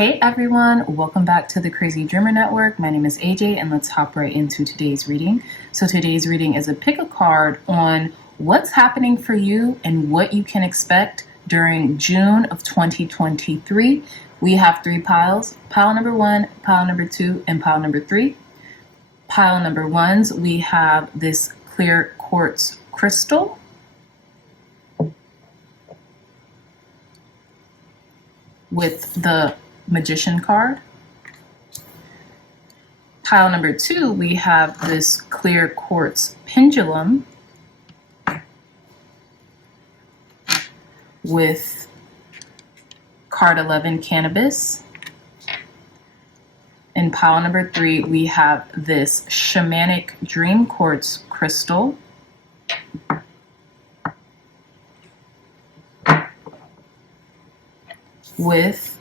Hey everyone, welcome back to the Crazy Dreamer Network. My name is AJ and let's hop right into today's reading. So today's reading is a pick a card on what's happening for you and what you can expect during June of 2023. We have three piles, pile number 1, pile number 2, and pile number 3. Pile number 1's, we have this clear quartz crystal. With the Magician card. Pile number 2, we have this clear quartz pendulum with card 11, cannabis. In pile number 3, we have this shamanic dream quartz crystal with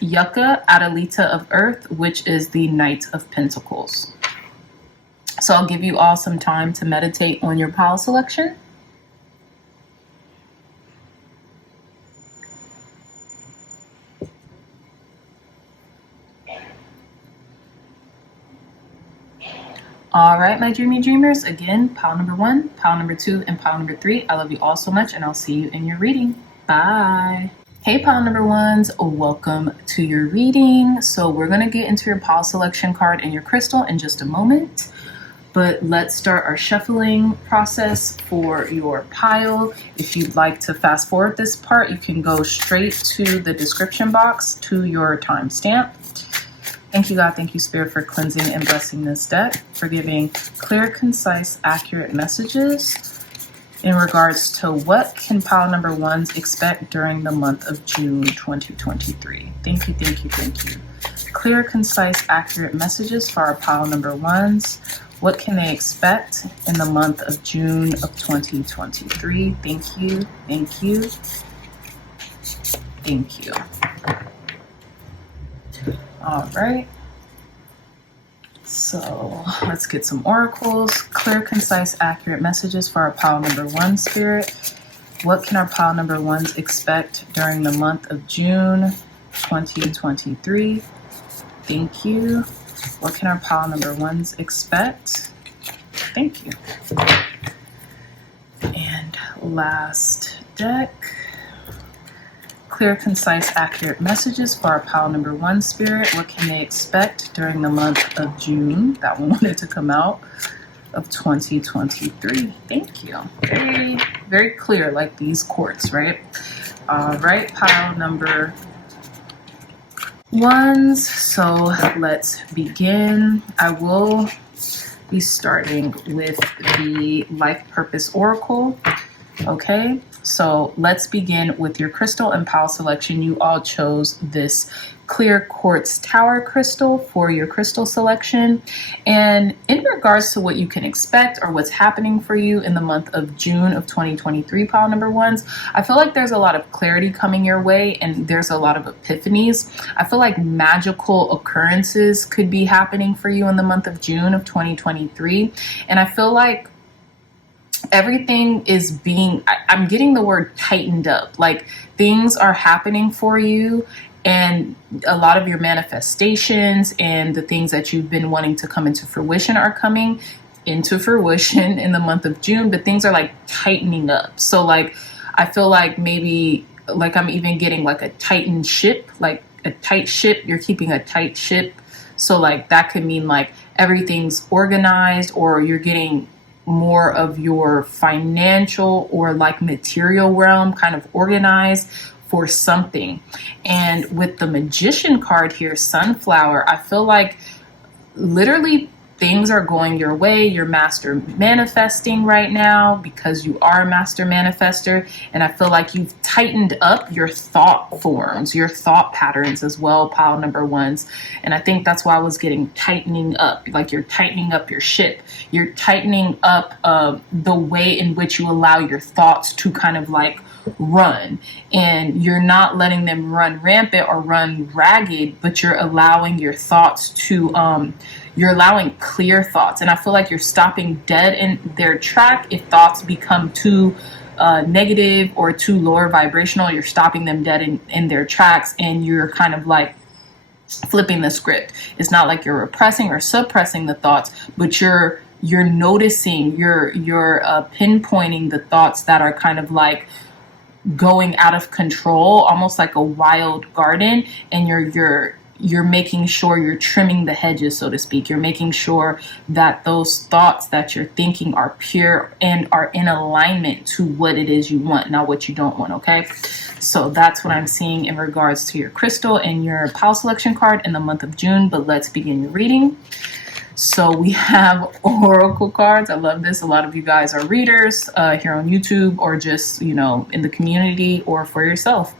Yucca Adelita of Earth, which is the Knight of Pentacles. So I'll give you all some time to meditate on your pile selection. All right, my dreamy dreamers, again, pile number 1, pile number 2, and pile number 3. I love you all so much, and I'll see you in your reading. Bye. Hey pile number 1's, welcome to your reading. So we're going to get into your pile selection card and your crystal in just a moment. But let's start our shuffling process for your pile. If you'd like to fast forward this part, you can go straight to the description box to your timestamp. Thank you, God. Thank you, Spirit, for cleansing and blessing this deck, for giving clear, concise, accurate messages in regards to what can pile number 1's expect during the month of June 2023. Thank you, thank you, thank you. Clear, concise, accurate messages for our pile number 1's. What can they expect in the month of June of 2023? Thank you, thank you, thank you. All right. So let's get some oracles. Clear, concise, accurate messages for our pile number 1, Spirit. What can our pile number 1's expect during the month of June 2023? Thank you. What can our pile number 1's expect? Thank you. And last deck. Clear, concise, accurate messages for our pile number 1, Spirit. What can they expect during the month of June? That one wanted to come out, of 2023. Thank you. Very, very clear, like these quartz, right? All right, pile number 1's. So let's begin. I will be starting with the Life Purpose Oracle. Okay, so let's begin with your crystal and pile selection. You all chose this clear quartz tower crystal for your crystal selection. And in regards to what you can expect or what's happening for you in the month of June of 2023, pile number 1's, I feel like there's a lot of clarity coming your way and there's a lot of epiphanies. I feel like magical occurrences could be happening for you in the month of June of 2023. And I feel like everything is being, I'm getting the word tightened up, like things are happening for you and a lot of your manifestations and the things that you've been wanting to come into fruition are coming into fruition in the month of June, but things are like tightening up. So like, I feel like maybe like I'm even getting like a tightened ship, like a tight ship, you're keeping a tight ship. So like that could mean like everything's organized or you're getting more of your financial or like material realm kind of organized for something. And with the Magician card here, Sunflower, I feel like literally things are going your way. You're master manifesting right now because you are a master manifester. And I feel like you've tightened up your thought forms, your thought patterns as well, pile number 1's. And I think that's why I was getting tightening up, like you're tightening up your ship. You're tightening up the way in which you allow your thoughts to kind of like run, and you're not letting them run rampant or run ragged, but you're allowing your thoughts to you're allowing clear thoughts. And I feel like you're stopping dead in their track if thoughts become too negative or too lower vibrational, you're stopping them dead in their tracks, and you're kind of like flipping the script. It's not like you're repressing or suppressing the thoughts, but you're noticing, you're pinpointing the thoughts that are kind of like going out of control, almost like a wild garden, and you're making sure you're trimming the hedges, so to speak. You're making sure that those thoughts that you're thinking are pure and are in alignment to what it is you want, not what you don't want, okay? So that's what I'm seeing in regards to your crystal and your pile selection card in the month of June. But let's begin your reading. So we have oracle cards. I love this. A lot of you guys are readers here on YouTube, or just, in the community, or for yourself.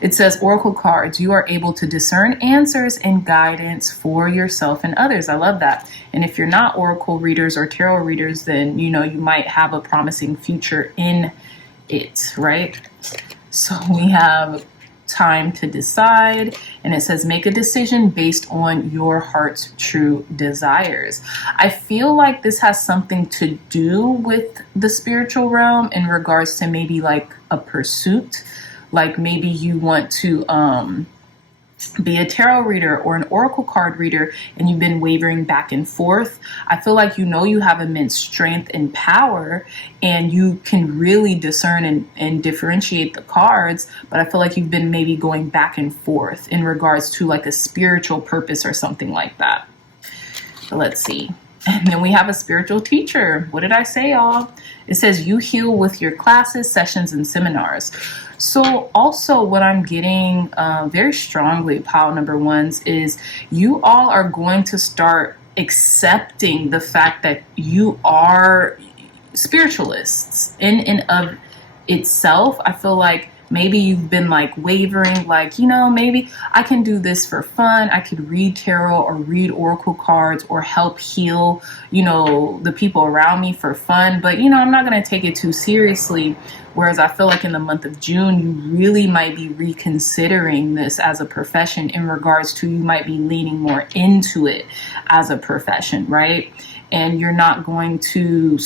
It says oracle cards. You are able to discern answers and guidance for yourself and others. I love that. And if you're not oracle readers or tarot readers, then, you might have a promising future in it, right? So we have time to decide, and it says make a decision based on your heart's true desires. I feel like this has something to do with the spiritual realm in regards to maybe like a pursuit, like maybe you want to be a tarot reader or an oracle card reader, and you've been wavering back and forth. I feel like you have immense strength and power, and you can really discern and differentiate the cards, but I feel like you've been maybe going back and forth in regards to like a spiritual purpose or something like that. But let's see. And then we have a spiritual teacher. What did I say, y'all? It says you heal with your classes, sessions, and seminars. So also what I'm getting very strongly, pile number ones, is you all are going to start accepting the fact that you are spiritualists in and of itself. I feel like maybe you've been like wavering, like, maybe I can do this for fun. I could read tarot or read oracle cards or help heal, the people around me for fun. But, I'm not going to take it too seriously. Whereas I feel like in the month of June, you really might be reconsidering this as a profession in regards to you might be leaning more into it as a profession, right? And you're not going to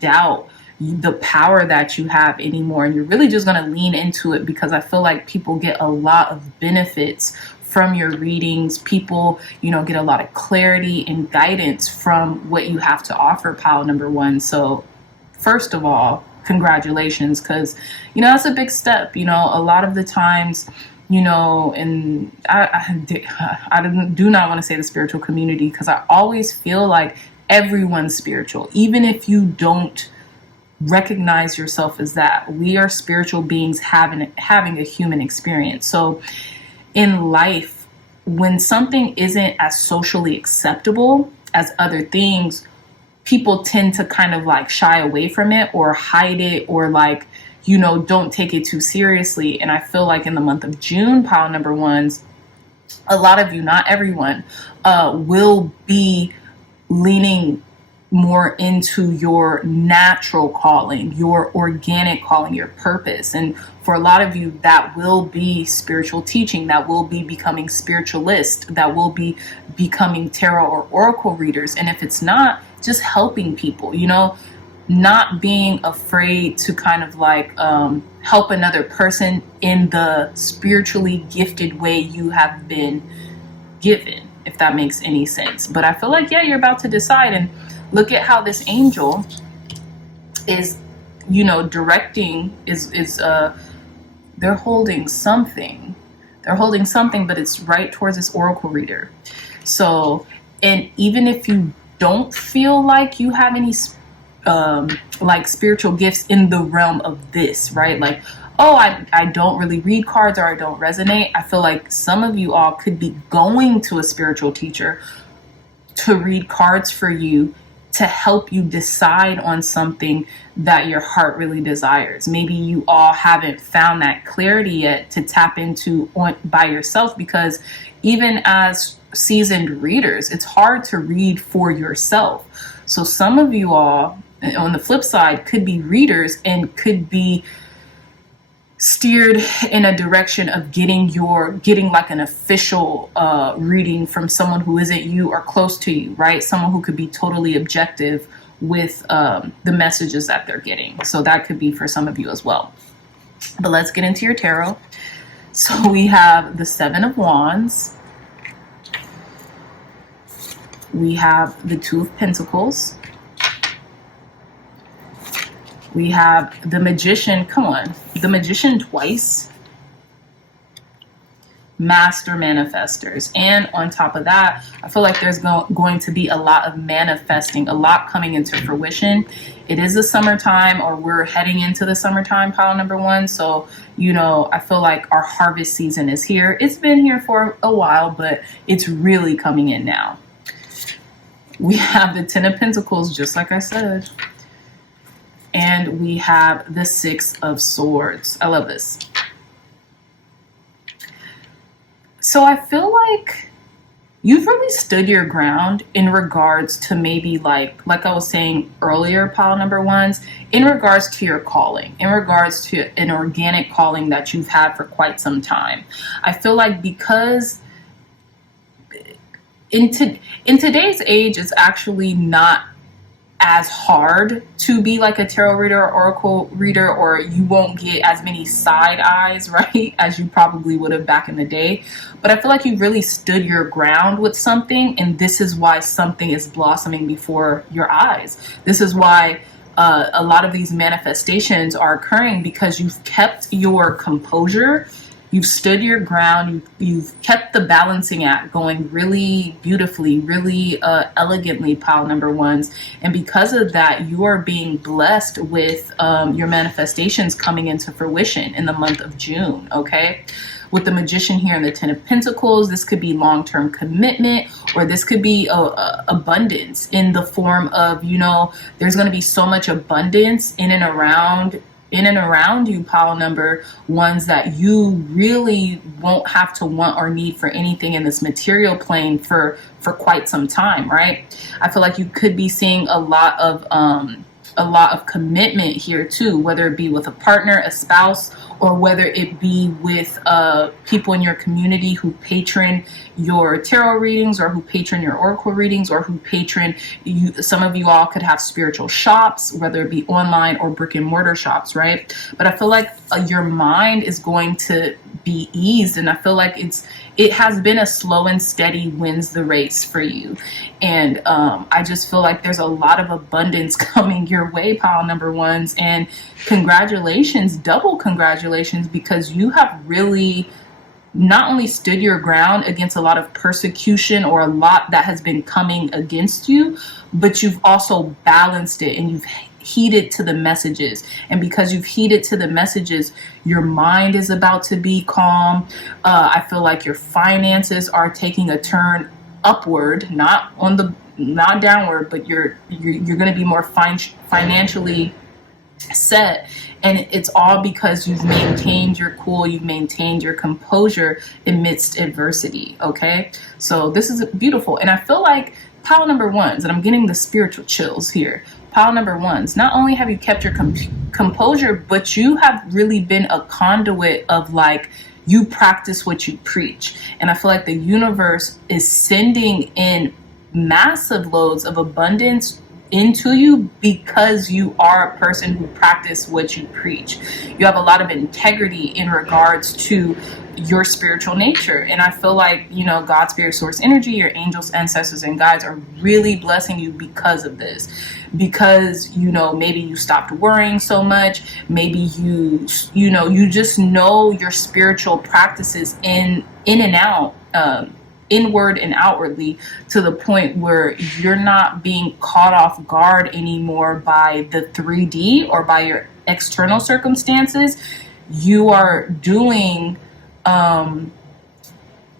doubt the power that you have anymore, and you're really just going to lean into it, because I feel like people get a lot of benefits from your readings. People, get a lot of clarity and guidance from what you have to offer, pile number one. So first of all, congratulations, because that's a big step. A lot of the times, and I do not want to say the spiritual community, because I always feel like everyone's spiritual, even if you don't recognize yourself as that. We are spiritual beings having a human experience. So in life, when something isn't as socially acceptable as other things, people tend to kind of like shy away from it or hide it, or like, don't take it too seriously. And I feel like in the month of June, pile number ones, a lot of you, not everyone, will be leaning more into your natural calling, your organic calling, your purpose. And for a lot of you, that will be spiritual teaching, that will be becoming spiritualist, that will be becoming tarot or oracle readers. And if it's not, just helping people, not being afraid to kind of like help another person in the spiritually gifted way you have been given, if that makes any sense. But I feel like, you're about to decide. And look at how this angel is, directing, they're holding something. They're holding something, but it's right towards this oracle reader. So, and even if you don't feel like you have any like spiritual gifts in the realm of this, right? Like, oh, I don't really read cards, or I don't resonate. I feel like some of you all could be going to a spiritual teacher to read cards for you, to help you decide on something that your heart really desires. Maybe you all haven't found that clarity yet to tap into by yourself, because even as seasoned readers, it's hard to read for yourself. So some of you all, on the flip side, could be readers and could be steered in a direction of getting like an official reading from someone who isn't you or close to you, right? Someone who could be totally objective with the messages that they're getting. So that could be for some of you as well. But let's get into your tarot. So we have the Seven of Wands. We have the Two of Pentacles. We have the Magician. Come on. The Magician twice. Master manifestors. And on top of that, I feel like there's going to be a lot of manifesting, a lot coming into fruition. It is the summertime, or we're heading into the summertime, pile number one. So, you know, I feel like our harvest season is here. It's been here for a while, but it's really coming in now. We have the Ten of Pentacles, just like I said. And we have the Six of Swords. I love this. So I feel like you've really stood your ground in regards to maybe like I was saying earlier, pile number ones, in regards to your calling, in regards to an organic calling that you've had for quite some time. I feel like because in today's age, it's actually not as hard to be like a tarot reader or oracle reader, or you won't get as many side eyes, right, as you probably would have back in the day. But I feel like you really stood your ground with something, and this is why something is blossoming before your eyes. This is why a lot of these manifestations are occurring, because you've kept your composure. You've stood your ground. You've kept the balancing act going really beautifully, really elegantly, pile number ones. And because of that, you are being blessed with your manifestations coming into fruition in the month of June, okay? With the Magician here and the Ten of Pentacles, this could be long-term commitment, or this could be abundance in the form of, you know, there's going to be so much abundance in and around you, pile number ones, that you really won't have to want or need for anything in this material plane for quite some time, right? I feel like you could be seeing a lot of commitment here too, whether it be with a partner, a spouse, or whether it be with people in your community who patron your tarot readings, or who patron your oracle readings, or who patron you. Some of you all could have spiritual shops, whether it be online or brick and mortar shops, right? But I feel like your mind is going to be eased, and I feel like it has been a slow and steady wins the race for you. And I just feel like there's a lot of abundance coming your way, pile number ones. And congratulations, double congratulations, because you have really not only stood your ground against a lot of persecution or a lot that has been coming against you, but you've also balanced it, and you've heeded to the messages. And because you've heeded to the messages, your mind is about to be calm. I feel like your finances are taking a turn upward, not downward, but you're going to be more financially set. And it's all because you've maintained your cool, you've maintained your composure amidst adversity, okay? So this is beautiful. And I feel like pile number ones, and I'm getting the spiritual chills here, pile number ones, not only have you kept your composure, but you have really been a conduit of, like, you practice what you preach. And I feel like the universe is sending in massive loads of abundance into you because you are a person who practice what you preach. You have a lot of integrity in regards to your spiritual nature. And I feel like, you know, God, spirit, source, energy, your angels, ancestors, and guides are really blessing you because of this. Because, you know, maybe you stopped worrying so much. Maybe you just know your spiritual practices in and out, inward and outwardly, to the point where you're not being caught off guard anymore by the 3D or by your external circumstances. You are doing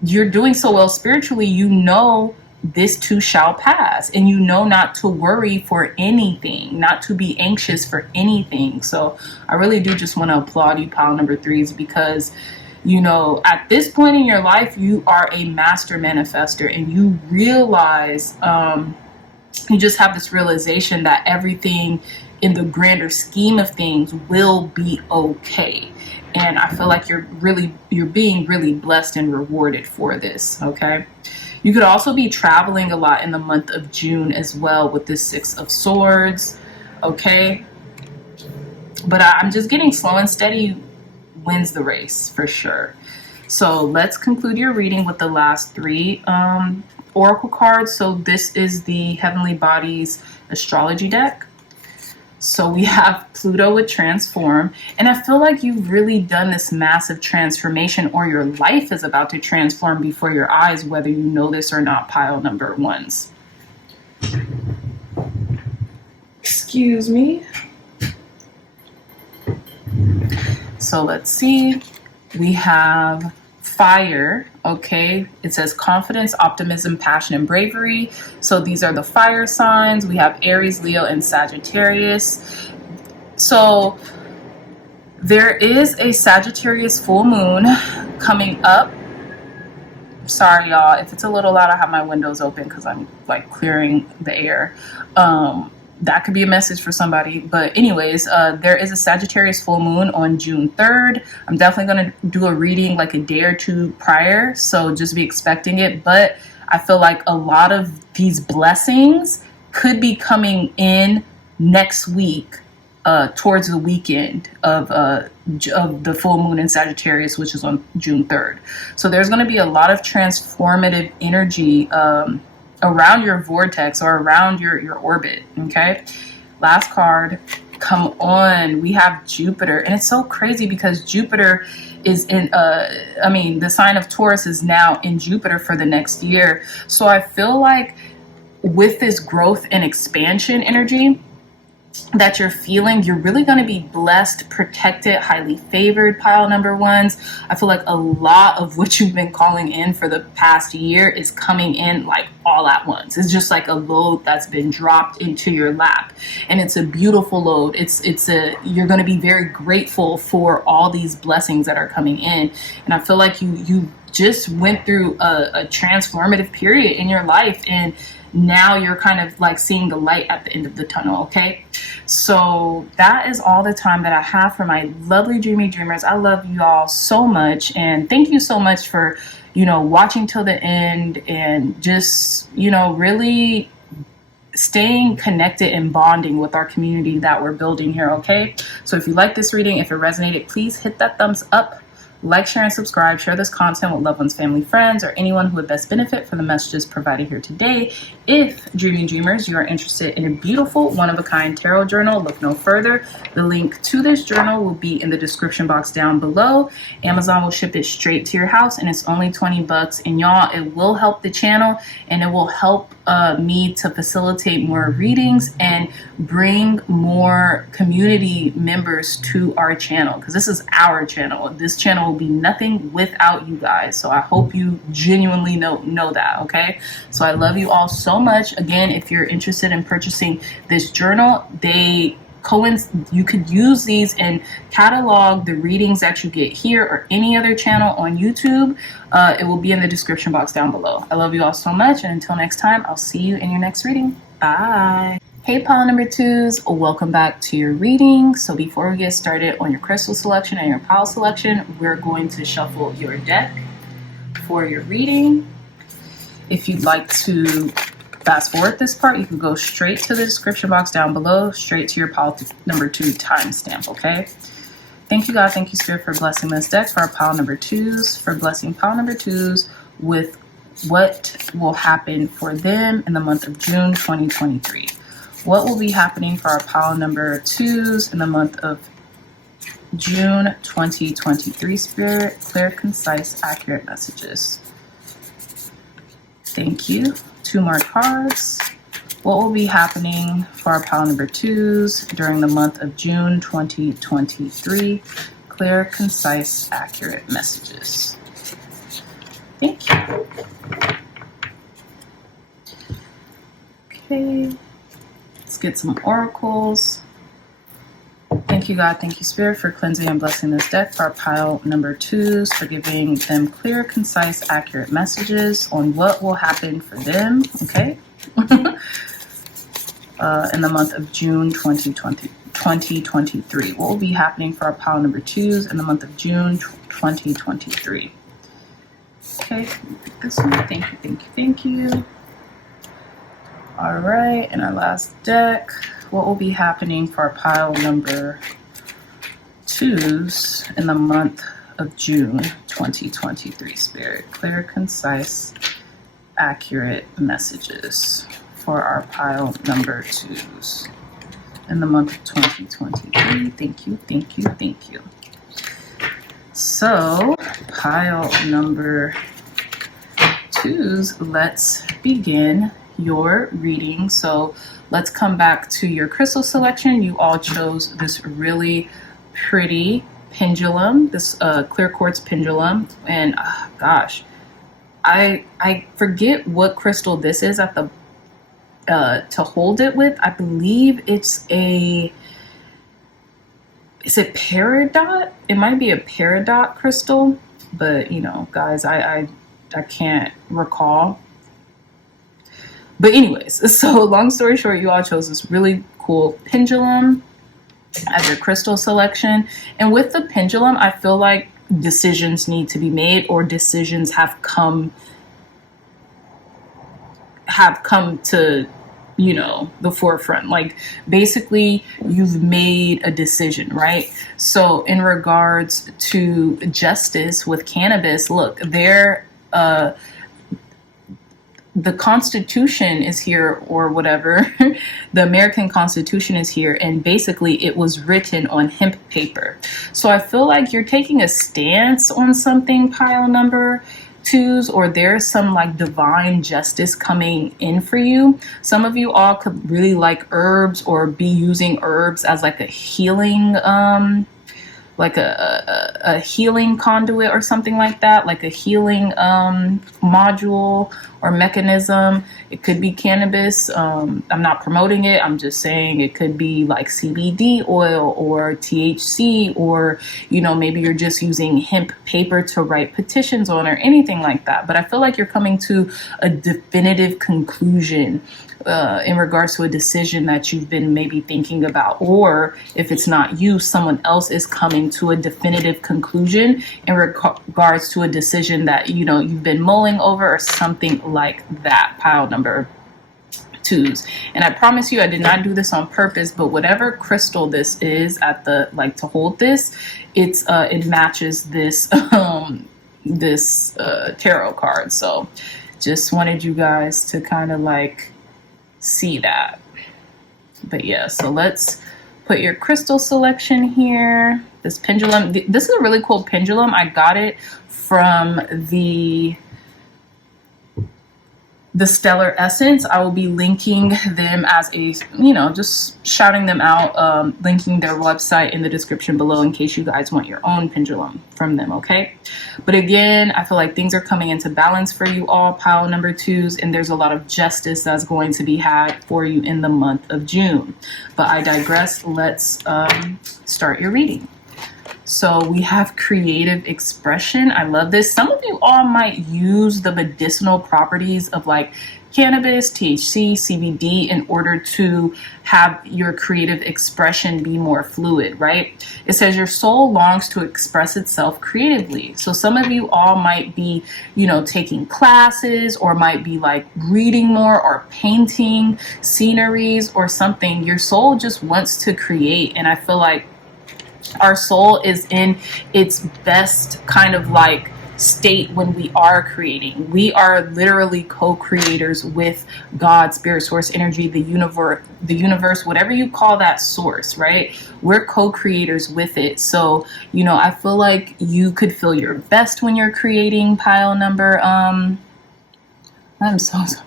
you're doing so well spiritually, you know this too shall pass, and you know not to worry for anything, not to be anxious for anything. So I really do just want to applaud you, pile number threes, because, you know, at this point in your life, you are a master manifester, and you realize, you just have this realization that everything in the grander scheme of things will be okay. And I feel like you're being really blessed and rewarded for this, okay? You could also be traveling a lot in the month of June as well with this Six of Swords, okay? But I'm just getting slow and steady wins the race for sure. So let's conclude your reading with the last three oracle cards. So this is the Heavenly Bodies astrology deck. So we have Pluto with transform, and I feel like you've really done this massive transformation, or your life is about to transform before your eyes, whether you know this or not, pile number ones. Excuse me. So let's see. We have fire, okay? It says confidence, optimism, passion, and bravery. So these are the fire signs. We have Aries, Leo, and Sagittarius. So there is a Sagittarius full moon coming up. Sorry, y'all, if it's a little loud, I have my windows open because I'm like clearing the air. That could be a message for somebody. But anyways, there is a Sagittarius full moon on June 3rd. I'm definitely going to do a reading like a day or two prior, so just be expecting it. But I feel like a lot of these blessings could be coming in next week, towards the weekend of the full moon in Sagittarius, which is on June 3rd. So there's going to be a lot of transformative energy around your vortex or around your orbit, okay? Last card, come on. We have Jupiter, and it's so crazy because Jupiter is in, the sign of Taurus is now in Jupiter for the next year. So I feel like with this growth and expansion energy that you're feeling, you're really going to be blessed, protected, highly favored, pile number ones. I feel like a lot of what you've been calling in for the past year is coming in like all at once. It's just like a load that's been dropped into your lap, and it's a beautiful load. You're going to be very grateful for all these blessings that are coming in. And I feel like you just went through a transformative period in your life, and now you're kind of like seeing the light at the end of the tunnel, okay? So that is all the time that I have for my lovely dreamy dreamers. I love you all so much, and thank you so much for, watching till the end and just, really staying connected and bonding with our community that we're building here, okay? So if you like this reading, if it resonated, please hit that thumbs up. Like, share, and subscribe. Share this content with loved ones, family, friends, or anyone who would best benefit from the messages provided here today. If, dreaming dreamers, you are interested in a beautiful, one-of-a-kind tarot journal, look no further. The link to this journal will be in the description box down below. Amazon will ship it straight to your house, and it's only $20. And y'all, it will help the channel, and it will help me to facilitate more readings and bring more community members to our channel, because this is our channel. This channel will be nothing without you guys. So I hope you genuinely know that, okay? So I love you all so much. Again, if you're interested in purchasing this journal, you could use these and catalog the readings that you get here or any other channel on YouTube. It will be in the description box down below. I love you all so much, and until next time, I'll see you in your next reading. Bye. Hey, pile number twos, welcome back to your reading. So before we get started on your crystal selection and your pile selection, we're going to shuffle your deck for your reading. If you'd like to fast forward this part, you can go straight to the description box down below, straight to your pile number 2 timestamp, okay? Thank you, God. Thank you, Spirit, for blessing this deck for our pile number 2s, for blessing pile number 2s with what will happen for them in the month of June 2023. What will be happening for our pile number 2s in the month of June 2023, Spirit? Clear, concise, accurate messages. Thank you. 2 more cards. What will be happening for our pile number 2s during the month of June 2023? Clear, concise, accurate messages. Thank you. Okay. Let's get some oracles. Thank you, God. Thank you, Spirit, for cleansing and blessing this deck for our pile number 2s, for giving them clear, concise, accurate messages on what will happen for them, okay? In the month of June 2023. What will be happening for our pile number 2s in the month of June 2023? Okay, this one. Thank you, thank you, thank you. All right, and our last deck. What will be happening for our pile number 2s in the month of June 2023? Spirit, clear, concise, accurate messages for our pile number 2s in the month of 2023. Thank you, thank you, thank you. So, pile number 2s, let's begin your reading. So let's come back to your crystal selection. You all chose this really pretty pendulum, this clear quartz pendulum, and gosh, I forget what crystal this is at the to hold it with. I believe it's a, is it peridot? It might be a peridot crystal, but you know, guys, I can't recall. But anyways, so long story short, you all chose this really cool pendulum as your crystal selection. And with the pendulum, I feel like decisions need to be made, or decisions have come to, you know, the forefront. Like basically you've made a decision, right? So in regards to justice with cannabis, look, the Constitution is here, or whatever. The American Constitution is here, and basically it was written on hemp paper. So I feel like you're taking a stance on something, pile number 2s, or there's some like divine justice coming in for you. Some of you all could really like herbs, or be using herbs as like a healing like a healing conduit or something like that, like a healing module or mechanism. It could be cannabis. I'm not promoting it. I'm just saying it could be like CBD oil or THC, or, you know, maybe you're just using hemp paper to write petitions on, or anything like that. But I feel like you're coming to a definitive conclusion in regards to a decision that you've been maybe thinking about, or if it's not you, someone else is coming to a definitive conclusion in regards to a decision that, you know, you've been mulling over, or something like that, pile number 2s. And I promise you, I did not do this on purpose, but whatever crystal this is at the, like, to hold this, it's it matches this this tarot card. So just wanted you guys to kind of like see that. But yeah, so let's put your crystal selection here. This pendulum, this is a really cool pendulum. I got it from the Stellar Essence. I will be linking them as a, you know, just shouting them out, linking their website in the description below in case you guys want your own pendulum from them, okay? But again, I feel like things are coming into balance for you all, pile number 2s, and there's a lot of justice that's going to be had for you in the month of June. But I digress. Let's start your reading. So we have creative expression. I love this. Some of you all might use the medicinal properties of like cannabis, THC, CBD in order to have your creative expression be more fluid, right? It says your soul longs to express itself creatively. So some of you all might be, you know, taking classes, or might be like reading more, or painting sceneries or something. Your soul just wants to create. And I feel like our soul is in its best kind of like state when we are creating. We are literally co-creators with God, spirit, source, energy, the universe, whatever you call that source, right? We're co-creators with it. So, you know, I feel like you could feel your best when you're creating, pile number, I'm so sorry.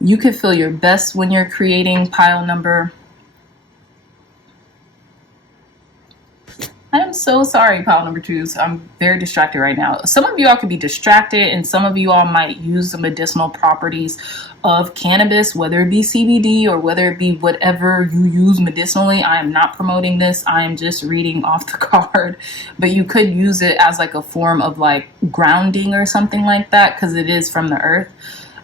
You could feel your best when you're creating, pile number. I am so sorry, pile number 2s. I'm very distracted right now. Some of you all could be distracted, and some of you all might use the medicinal properties of cannabis, whether it be CBD or whether it be whatever you use medicinally. I am not promoting this. I am just reading off the card. But you could use it as like a form of like grounding or something like that, because it is from the earth.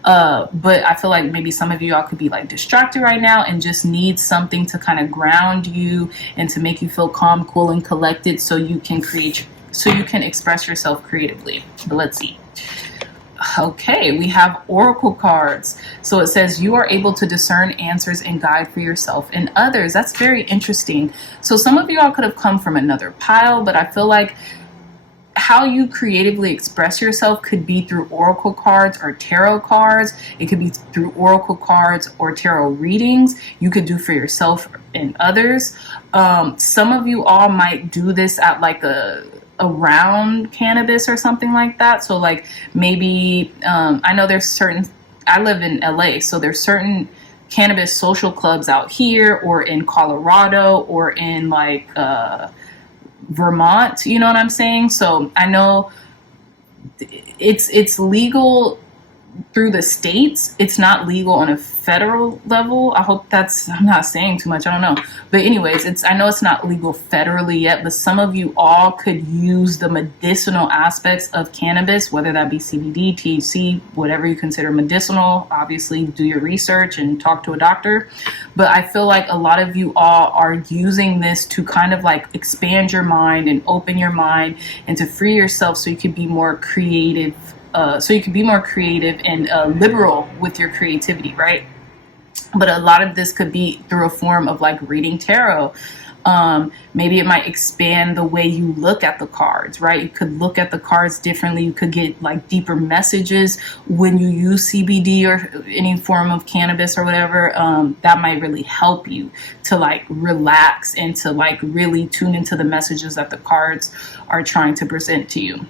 But I feel like maybe some of you all could be like distracted right now and just need something to kind of ground you and to make you feel calm, cool, and collected, so you can so you can express yourself creatively. But let's see. Okay, we have oracle cards. So it says you are able to discern answers and guide for yourself and others. That's very interesting. So some of y'all could have come from another pile, but I feel like how you creatively express yourself could be through oracle cards or tarot cards. It could be through oracle cards or tarot readings you could do for yourself and others. Some of you all might do this at like around cannabis or something like that. So like maybe I know there's certain, I live in LA, so there's certain cannabis social clubs out here or in Colorado or in like Vermont, you know what I'm saying? So I know it's legal through the states. It's not legal on a federal level. I hope I'm not saying too much. I don't know. But anyways, I know it's not legal federally yet, but some of you all could use the medicinal aspects of cannabis, whether that be CBD, THC, whatever you consider medicinal. Obviously, do your research and talk to a doctor. But I feel like a lot of you all are using this to kind of like expand your mind and open your mind and to free yourself so you could be more creative. And liberal with your creativity, right? But a lot of this could be through a form of like reading tarot. Maybe it might expand the way you look at the cards, right? You could look at the cards differently. You could get like deeper messages when you use CBD or any form of cannabis or whatever. That might really help you to like relax and to like really tune into the messages that the cards are trying to present to you.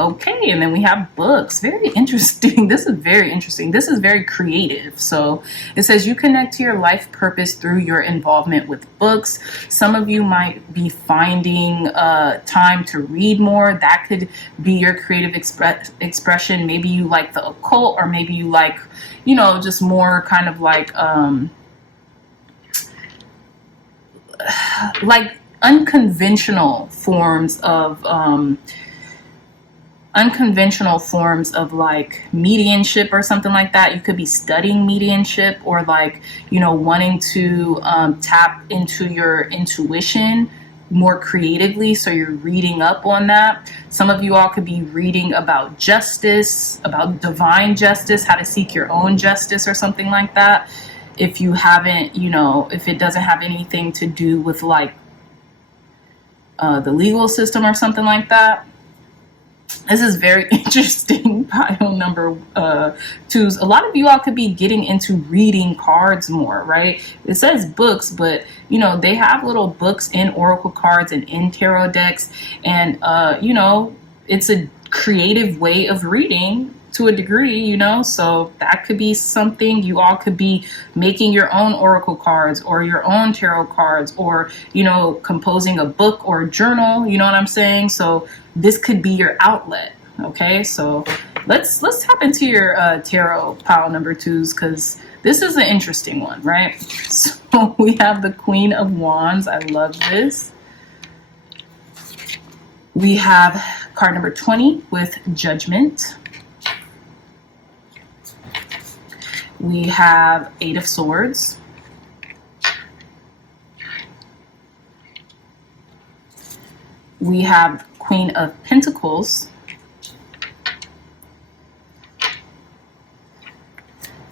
Okay, and then we have books. Very interesting. This is very interesting. This is very creative. So it says you connect to your life purpose through your involvement with books. Some of you might be finding time to read more. That could be your creative expression. Maybe you like the occult, or maybe you like, you know, just more kind of like unconventional forms of like mediumship or something like that. You could be studying mediumship or like, you know, wanting to tap into your intuition more creatively. So you're reading up on that. Some of you all could be reading about justice, about divine justice, how to seek your own justice or something like that. If you haven't, you know, if it doesn't have anything to do with like the legal system or something like that. This is very interesting. Pile number 2. A lot of you all could be getting into reading cards more, right? It says books, but you know, they have little books in oracle cards and in tarot decks. And, you know, it's a creative way of reading to a degree, you know, so that could be something. You all could be making your own oracle cards or your own tarot cards, or, you know, composing a book or a journal, you know what I'm saying? So this could be your outlet. Okay, so let's tap into your tarot pile number 2s, because this is an interesting one, right? So we have the Queen of Wands. I love this. We have card number 20 with Judgment. We have 8 of Swords. We have Queen of Pentacles.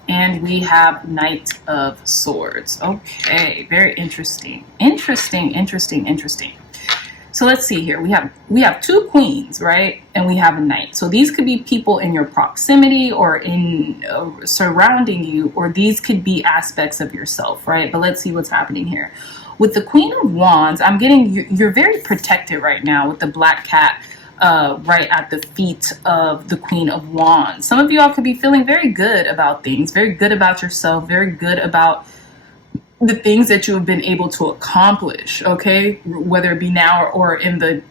And we have Knight of Swords. Okay, very interesting. Interesting. So let's see here. We have 2 queens, right? And we have a knight. So these could be people in your proximity or in surrounding you, or these could be aspects of yourself, right? But let's see what's happening here. With the Queen of Wands, I'm getting you're very protected right now with the black cat right at the feet of the Queen of Wands. Some of you all could be feeling very good about things, very good about yourself, very good about the things that you have been able to accomplish, okay, whether it be now or in the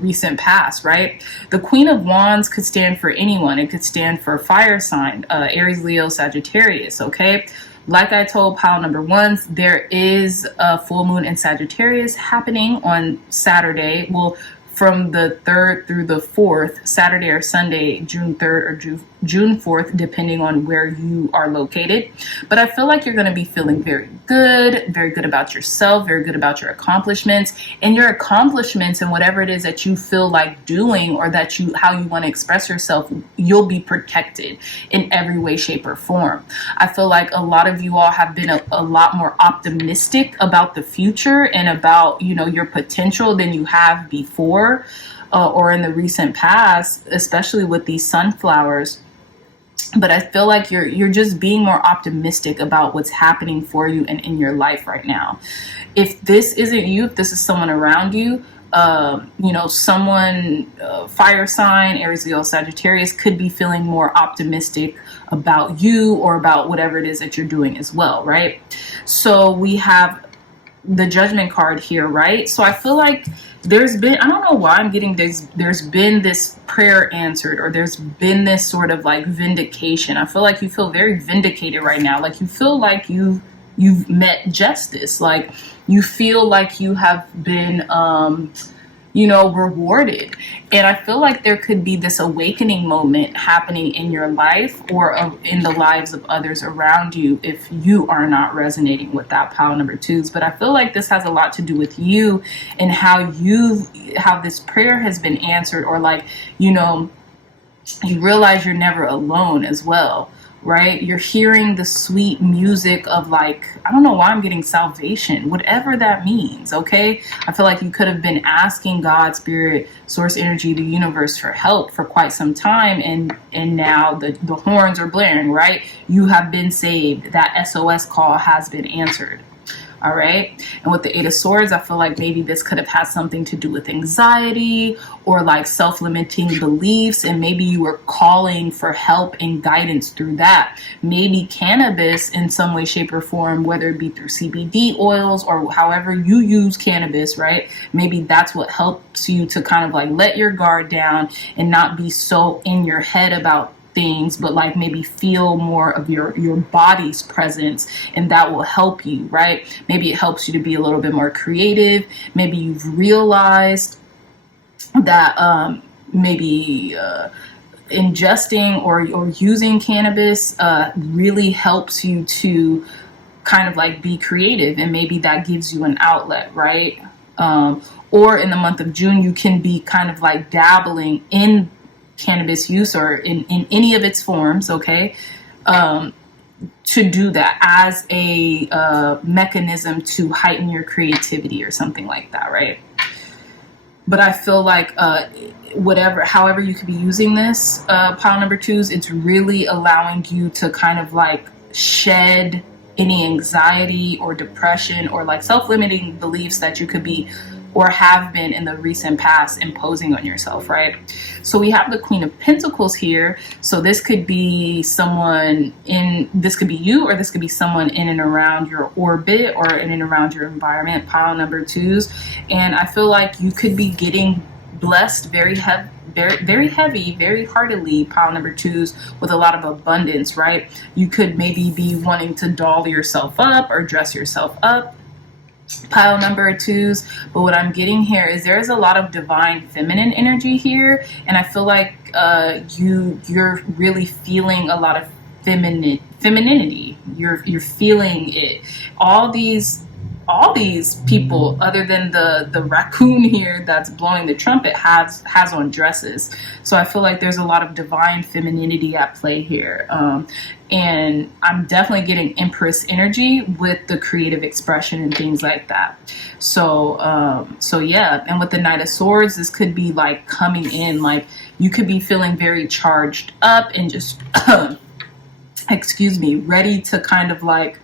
recent past, right? The Queen of Wands could stand for anyone. It could stand for fire sign, Aries, Leo, Sagittarius, okay? Like I told pile number 1, there is a full moon in Sagittarius happening on Saturday. Well, from the 3rd through the 4th, Saturday or Sunday, June 3rd or June 4th, depending on where you are located. But I feel like you're going to be feeling very good about yourself, very good about your accomplishments, and your accomplishments and whatever it is that you feel like doing, or that how you want to express yourself, you'll be protected in every way, shape, or form. I feel like a lot of you all have been a lot more optimistic about the future and about, your potential than you have before. Or in the recent past, especially with these sunflowers. But I feel like you're just being more optimistic about what's happening for you and in your life right now. If this isn't you, if this is someone around you, someone, fire sign, Aries, Leo, Sagittarius, could be feeling more optimistic about you or about whatever it is that you're doing as well, right? So we have the Judgment card here, right? So I feel like there's been, I don't know why I'm getting this, there's been this prayer answered, or there's been this sort of like vindication. I feel like you feel very vindicated right now. Like you feel like you've met justice. Like you feel like you have been, rewarded. And I feel like there could be this awakening moment happening in your life or in the lives of others around you if you are not resonating with that pile number 2s. But I feel like this has a lot to do with you and how this prayer has been answered, or like, you realize you're never alone as well. Right? You're hearing the sweet music of, like, I don't know why I'm getting salvation, whatever that means. Okay. I feel like you could have been asking God, spirit, source energy, the universe for help for quite some time. And now the horns are blaring, right? You have been saved. That SOS call has been answered. All right. And with the 8 of Swords, I feel like maybe this could have had something to do with anxiety or like self-limiting beliefs. And maybe you were calling for help and guidance through that. Maybe cannabis in some way, shape, or form, whether it be through CBD oils or however you use cannabis, right? Maybe that's what helps you to kind of like let your guard down and not be so in your head about things, but like maybe feel more of your body's presence, and that will help you, right? Maybe it helps you to be a little bit more creative. Maybe you've realized that maybe ingesting or using cannabis really helps you to kind of like be creative, and maybe that gives you an outlet, right? Or in the month of June, you can be kind of like dabbling in cannabis use or in any of its forms, okay, to do that as a mechanism to heighten your creativity or something like that, right? But I feel like however you could be using this pile number 2s, it's really allowing you to kind of like shed any anxiety or depression or like self-limiting beliefs that you could be or have been in the recent past imposing on yourself, right? So we have the Queen of Pentacles here. So this could be this could be you, or this could be someone in and around your orbit or in and around your environment, pile number 2s. And I feel like you could be getting blessed very heavy, very heartily, pile number 2s, with a lot of abundance, right? You could maybe be wanting to doll yourself up or dress yourself up, pile number 2s. But what I'm getting here is there's a lot of divine feminine energy here, and I feel like you're really feeling a lot of femininity. You're feeling it. All these people, other than the raccoon here that's blowing the trumpet, has on dresses. So I feel like there's a lot of divine femininity at play here. And I'm definitely getting Empress energy with the creative expression and things like that. So yeah. And with the Knight of Swords, this could be like coming in, like you could be feeling very charged up and just, ready to kind of like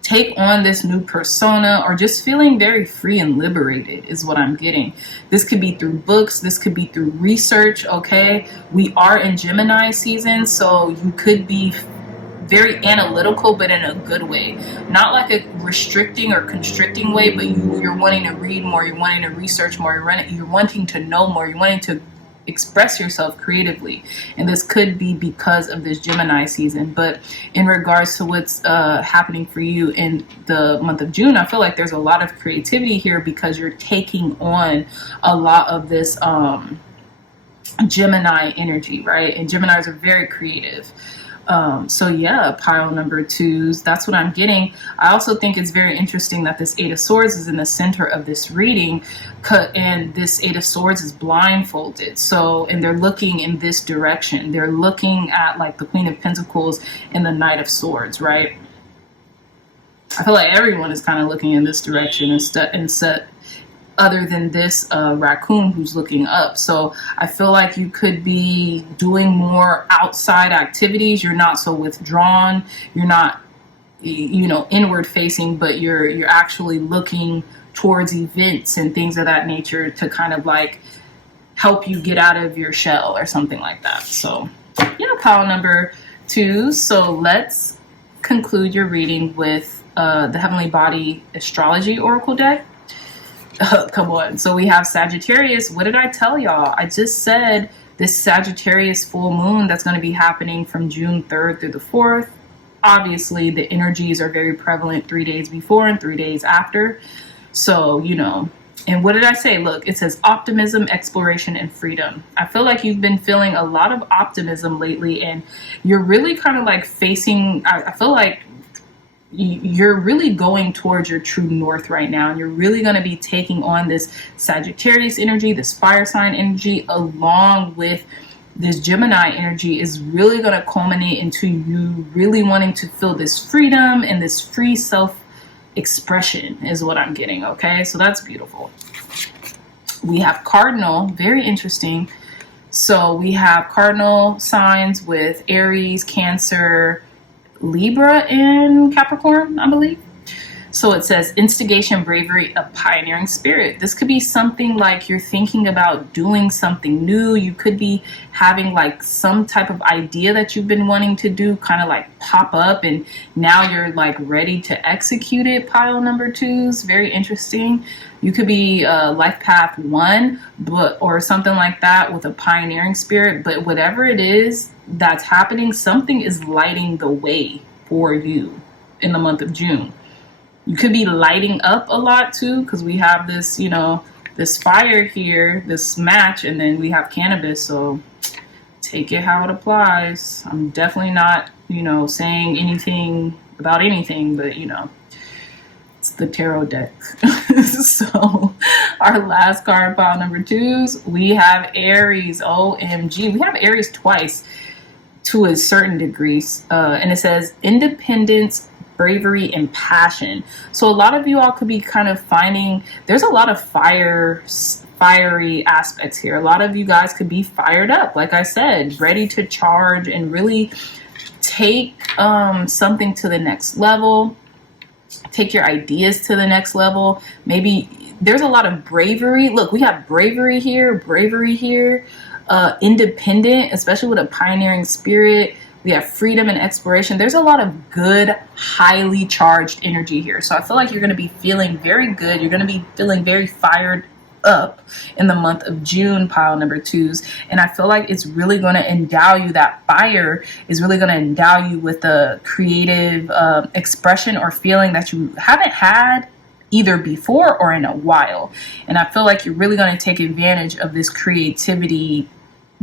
take on this new persona, or just feeling very free and liberated is what I'm getting. This could be through books. This could be through research. Okay. We are in Gemini season, so you could be very analytical, but in a good way, not like a restricting or constricting way, but you're wanting to read more. You're wanting to research more. You're wanting to know more. You're wanting to express yourself creatively. And this could be because of this Gemini season. But in regards to what's happening for you in the month of June, I feel like there's a lot of creativity here because you're taking on a lot of this Gemini energy, right? And Geminis are very creative. So yeah, pile number 2s, that's what I'm getting. I also think it's very interesting that this 8 of Swords is in the center of this reading, and this 8 of Swords is blindfolded. So, and they're looking in this direction. They're looking at like the Queen of Pentacles and the Knight of Swords, right? I feel like everyone is kind of looking in this direction instead other than this raccoon who's looking up. So I feel like you could be doing more outside activities. You're not so withdrawn. You're not, inward facing, but you're actually looking towards events and things of that nature to kind of like help you get out of your shell or something like that. So yeah, pile number 2. So let's conclude your reading with the Heavenly Body Astrology Oracle deck. Come on. So we have Sagittarius. What did I tell y'all? I just said this Sagittarius full moon that's going to be happening from June 3rd through the 4th. Obviously, the energies are very prevalent 3 days before and 3 days after. So, and what did I say? Look, it says optimism, exploration, and freedom. I feel like you've been feeling a lot of optimism lately, and you're really kind of like facing, I feel like you're really going towards your true north right now, and you're really going to be taking on this Sagittarius energy, this fire sign energy, along with this Gemini energy is really going to culminate into you really wanting to feel this freedom and this free self expression is what I'm getting. Okay, so that's beautiful. We have Cardinal, very interesting. So we have Cardinal signs with Aries, Cancer, Libra, and Capricorn, I believe. So it says instigation, bravery, a pioneering spirit. This could be something like you're thinking about doing something new. You could be having like some type of idea that you've been wanting to do kind of like pop up, and now you're like ready to execute it. Pile number 2s, very interesting. You could be life path 1, or something like that with a pioneering spirit. But whatever it is that's happening, something is lighting the way for you in the month of June. You could be lighting up a lot too, because we have this, this fire here, this match, and then we have cannabis. So take it how it applies. I'm definitely not, saying anything about anything, but it's the tarot deck. So our last card, pile number 2s, we have Aries. OMG. We have Aries twice to a certain degree. And it says independence, bravery, and passion. So a lot of you all could be kind of finding there's a lot of fiery aspects here. A lot of you guys could be fired up, like I said, ready to charge and really take something to the next level, take your ideas to the next level. Maybe there's a lot of bravery. Look, we have bravery here, independent, especially with a pioneering spirit. We have freedom and exploration. There's a lot of good, highly charged energy here. So I feel like you're going to be feeling very good. You're going to be feeling very fired up in the month of June, pile number 2s. And I feel like it's really going to endow you. That fire is really going to endow you with a creative expression or feeling that you haven't had either before or in a while. And I feel like you're really going to take advantage of this creativity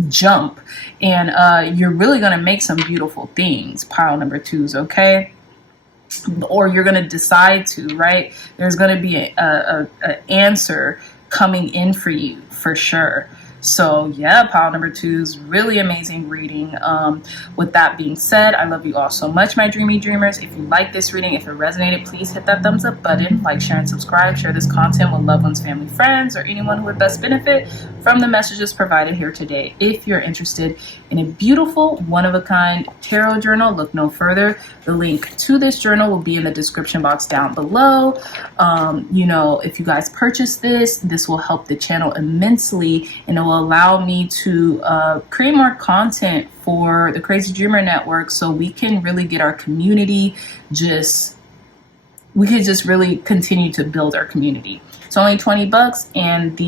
jump, and you're really going to make some beautiful things, pile number 2s, okay? Or you're going to decide to, right? There's going to be a answer coming in for you for sure. So yeah, pile number 2s, really amazing reading. With that being said, I love you all so much, my dreamy dreamers. If you like this reading, if it resonated, please hit that thumbs up button, like, share, and subscribe. Share this content with loved ones, family, friends, or anyone who would best benefit from the messages provided here today. If you're interested in a beautiful, one-of-a-kind tarot journal, look no further. The link to this journal will be in the description box down below. If you guys purchase this will help the channel immensely, and it will allow me to create more content for the Crazy Dreamer Network, so we can really get our community just we could just really continue to build our community. It's only $20, and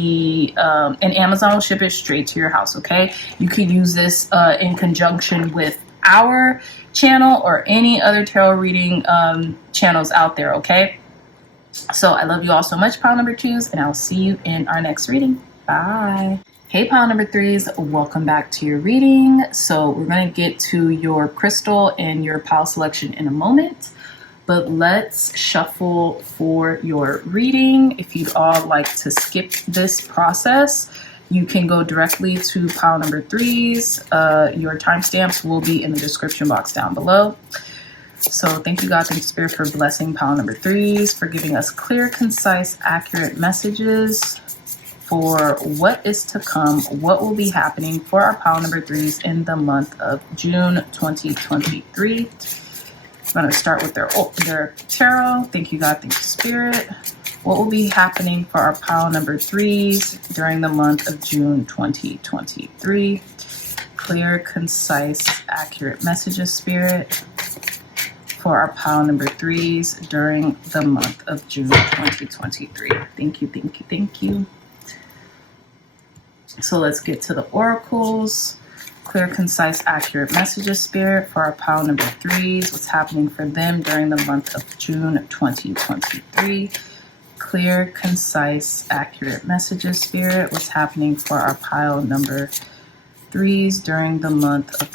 and Amazon will ship it straight to your house. Okay, you could use this in conjunction with our channel or any other tarot reading channels out there. Okay, so I love you all so much, pile number 2s, and I'll see you in our next reading. Bye. Hey, pile number 3s, welcome back to your reading. So we're going to get to your crystal and your pile selection in a moment, but let's shuffle for your reading. If you'd all like to skip this process, you can go directly to pile number 3s. Your timestamps will be in the description box down below. So thank you, God, thank you, Spirit, for blessing pile number 3s, for giving us clear, concise, accurate messages for what is to come, what will be happening for our pile number 3s in the month of June 2023. I'm going to start with their tarot. Thank you, God, thank you, Spirit. What will be happening for our pile number 3s during the month of June 2023? Clear, concise, accurate messages, Spirit, for our pile number 3s during the month of June 2023. Thank you, thank you, thank you. So let's get to the oracles. Clear, concise, accurate messages, Spirit, for our pile number 3s. What's happening for them during the month of June 2023. Clear, concise, accurate messages, Spirit. What's happening for our pile number 3s during the month of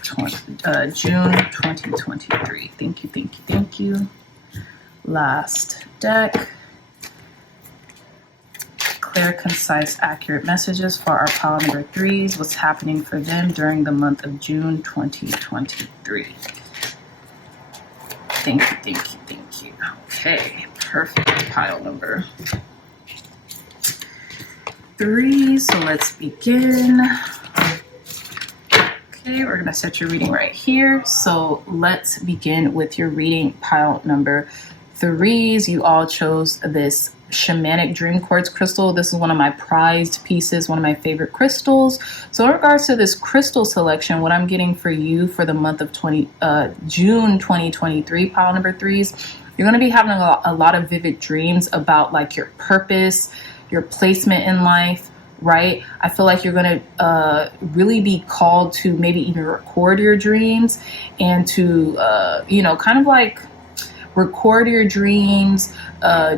June 2023. Thank you, thank you, thank you. Last deck. Clear, concise, accurate messages for our pile number 3s. What's happening for them during the month of June 2023. Thank you, thank you, thank you. Okay, perfect. Pile number 3. So let's begin. Okay, we're going to set your reading right here. So let's begin with your reading, pile number 3s. You all chose this shamanic dream quartz crystal. This is one of my prized pieces, one of my favorite crystals. So in regards to this crystal selection, what I'm getting for you for the month of June 2023, pile number 3s, you're going to be having a lot of vivid dreams about like your purpose, your placement in life, right? I feel like you're going to really be called to maybe even record your dreams and to, kind of like record your dreams,